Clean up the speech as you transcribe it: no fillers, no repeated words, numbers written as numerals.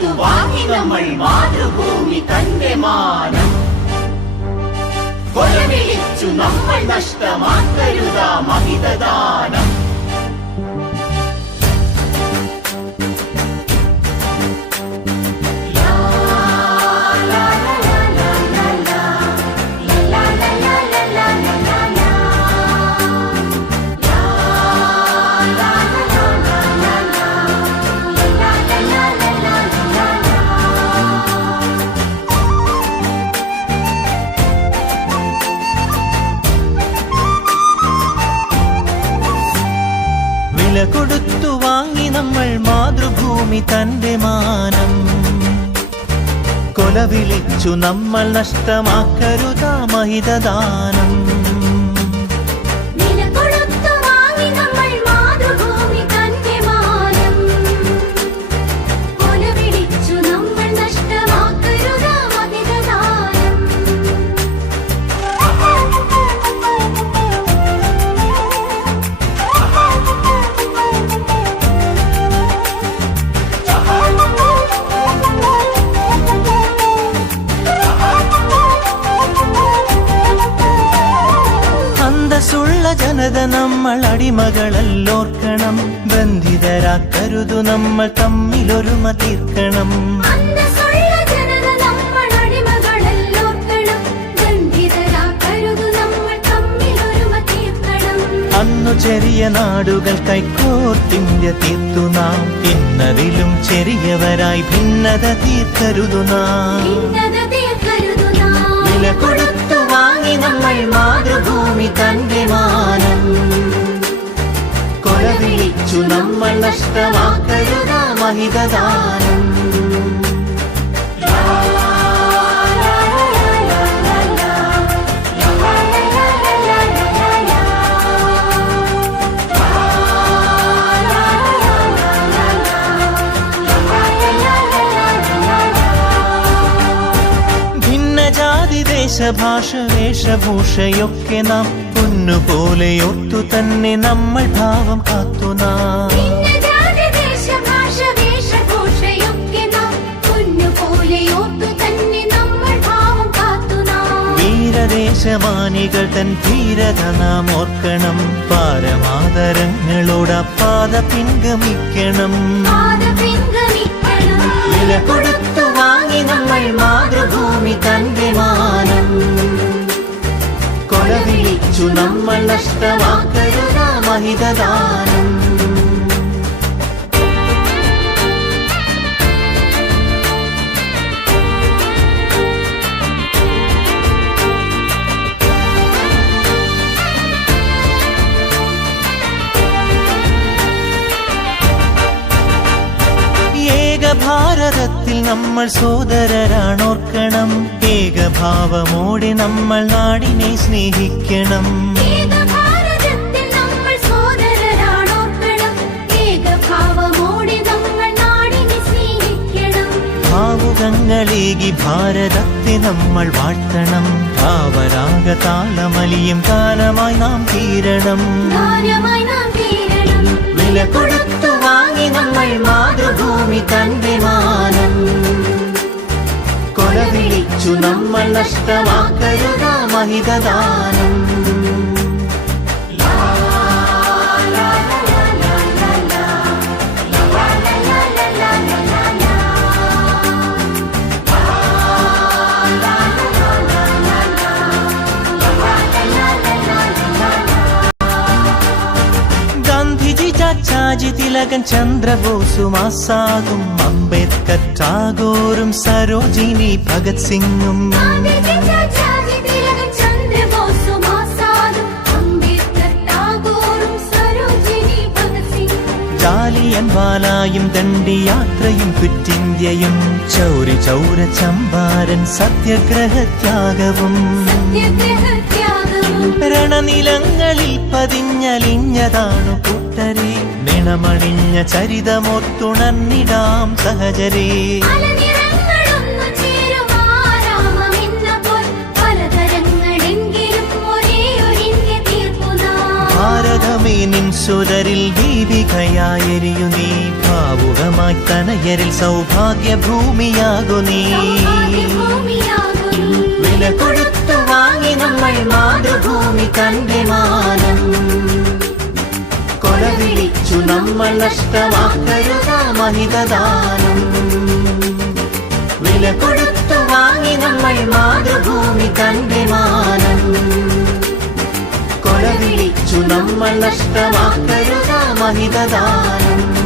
കൊടുത്തു വാങ്ങി നമ്മൾ മാതൃഭൂമി തന്റെ മാനം. കൊലവിളിച്ചു നമ്മൾ നഷ്ടമാക്കരുതാ മഹിതദാനം. വില കൊടുത്തു വാങ്ങി നമ്മൾ മാതൃഭൂമി തന്റെ മാനം. കൊല വിളിച്ചു നമ്മൾ നഷ്ടമാക്കരുതാ മഹിതദാനം. ജനത നമ്മൾ അടിമകളല്ലോർക്കണം. ബന്ധിതരാക്കരുതു നമ്മൾ തമ്മിലൊരുമ തീർക്കണം. അന്നു ചെറിയ നാടുകൾ കൈക്കോർത്തിന്ത്യ തീർത്തു നാം. ഇന്നതിലും ചെറിയവരായി ഭിന്നത തീർക്കരുതു നാം. വില കൊടുത്തു വാങ്ങി നമ്മൾ മാതൃഭൂമി തന്റെ മാനം. കൊല വിളിച്ചു നമ്മൾ നഷ്ടമാക്കരുതാ മഹിതദാനം. ദേശഭാഷ വേഷഭൂഷയൊക്കെ നാം പൊന്നുപോലെ ഒത്തു തന്നെ നമ്മൾ ഭാവം കാത്തു നാം. വീരദേശമാനികൾ തൻ ധീരത നാം ഓർക്കണം. പാരമാതരങ്ങളോട് പാത പിൻഗമിക്കണം. വില കൊടുത്തു വാങ്ങി നമ്മൾ മാതൃഭൂമി തന്റെ മാനം. കൊല വിളിച്ചു നമ്മൾ നഷ്ടമാക്കരുതാ മഹിതദാനം. ഭാരതത്തിൽ നമ്മൾ സോദരരാണോർക്കണം. ഏകഭാവമോടെ നമ്മൾ നാടിനെ സ്നേഹിക്കണം. ഭാവുകങ്ങളേകി ഭാരതത്തെ നമ്മൾ വാഴ്ത്തണം. ഭാവരാഗ താളമലിയും കാലമായി നാം തീരണം. വില കൊടുത്തു വാങ്ങി നമ്മൾ മാതൃഭൂമി തന്റെ മാനം. കൊല വിളിച്ചു നമ്മൾ നഷ്ടമാക്കരുതാ മഹിതദാനം. ചാച്ചാജി തിലകൻ ചന്ദ്രബോസും ആസാദും അംബേദ്കർ ടാഗോറും സരോജിനി ഭഗത് സിംഗും ജാലിയൻവാലായും ദണ്ഡിയാത്രയും ക്വിറ്റ് ഇന്ത്യയും ചൗരി ചൗര ചമ്പാരൻ സത്യാഗ്രഹത്യാഗവും രണനിലങ്ങളിൽ പതിഞ്ഞലിഞ്ഞതാണു കൂട്ടരെ. നിണമണിഞ്ഞ ചരിതമോർത്തുണർന്നിടാം സഹചരേ. ഭാരതമേ നിൻ സുരരിൽ ദീപികയായെരിയു നീ. ഭാവുകമായി തായ് തനയരിൽ സൗഭാഗ്യ ഭൂമിയാകു നീ വില കൊടുത്തു വാങ്ങി നമ്മൾ മാതൃഭൂമി തന്റെ മാനം കൊലവിളിച്ചു നമ്മൾ നഷ്ടമാക്കരുത മഹിതദാനം വില കൊടുത്തു വാങ്ങി നമ്മൾ മാതൃഭൂമി തന്റെ മാനം കൊലവിളിച്ചു നമ്മൾ നഷ്ടമാക്കരുത മഹിതദാനം